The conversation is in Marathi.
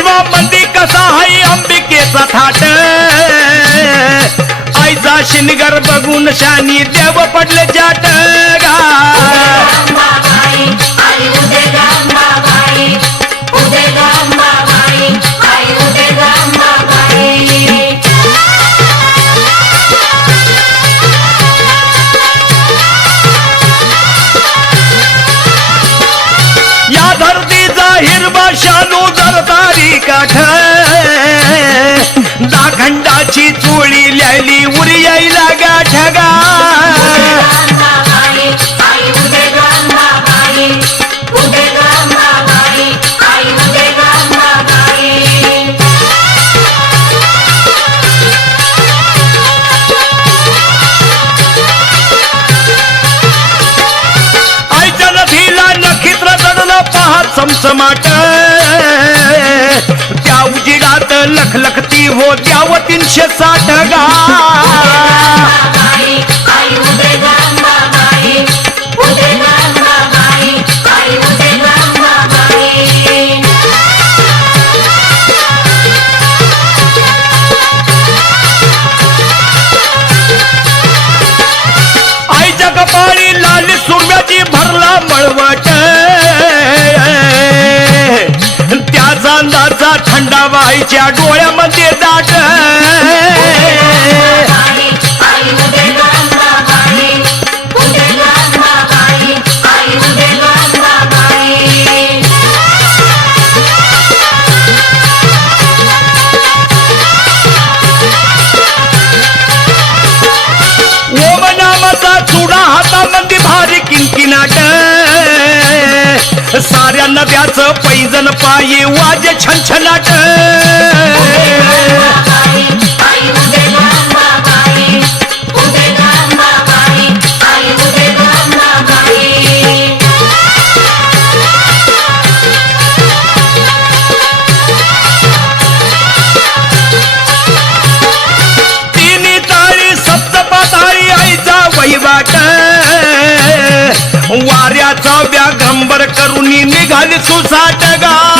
विश्वामंदी कसा हाय अंबिकेचा थाट? आईचा शिनगर बघून शानी देव पडले जाट. गा हिरवा शालू जरतारी काठ दाखंडाची चोळी लिहिली चमचमाट. समसमाट त्या उजिडात लखलखती हो द्याव तीनशे साठ गा. भरला मळवट. त्या थंडा बाईच्या डोळ्यामध्ये दाट. साऱ्या नद्याचं पैजन पायी वाजे छनछनाट. वाऱ्याचा व्याघ्रंबर करून निघाली सुसाट गा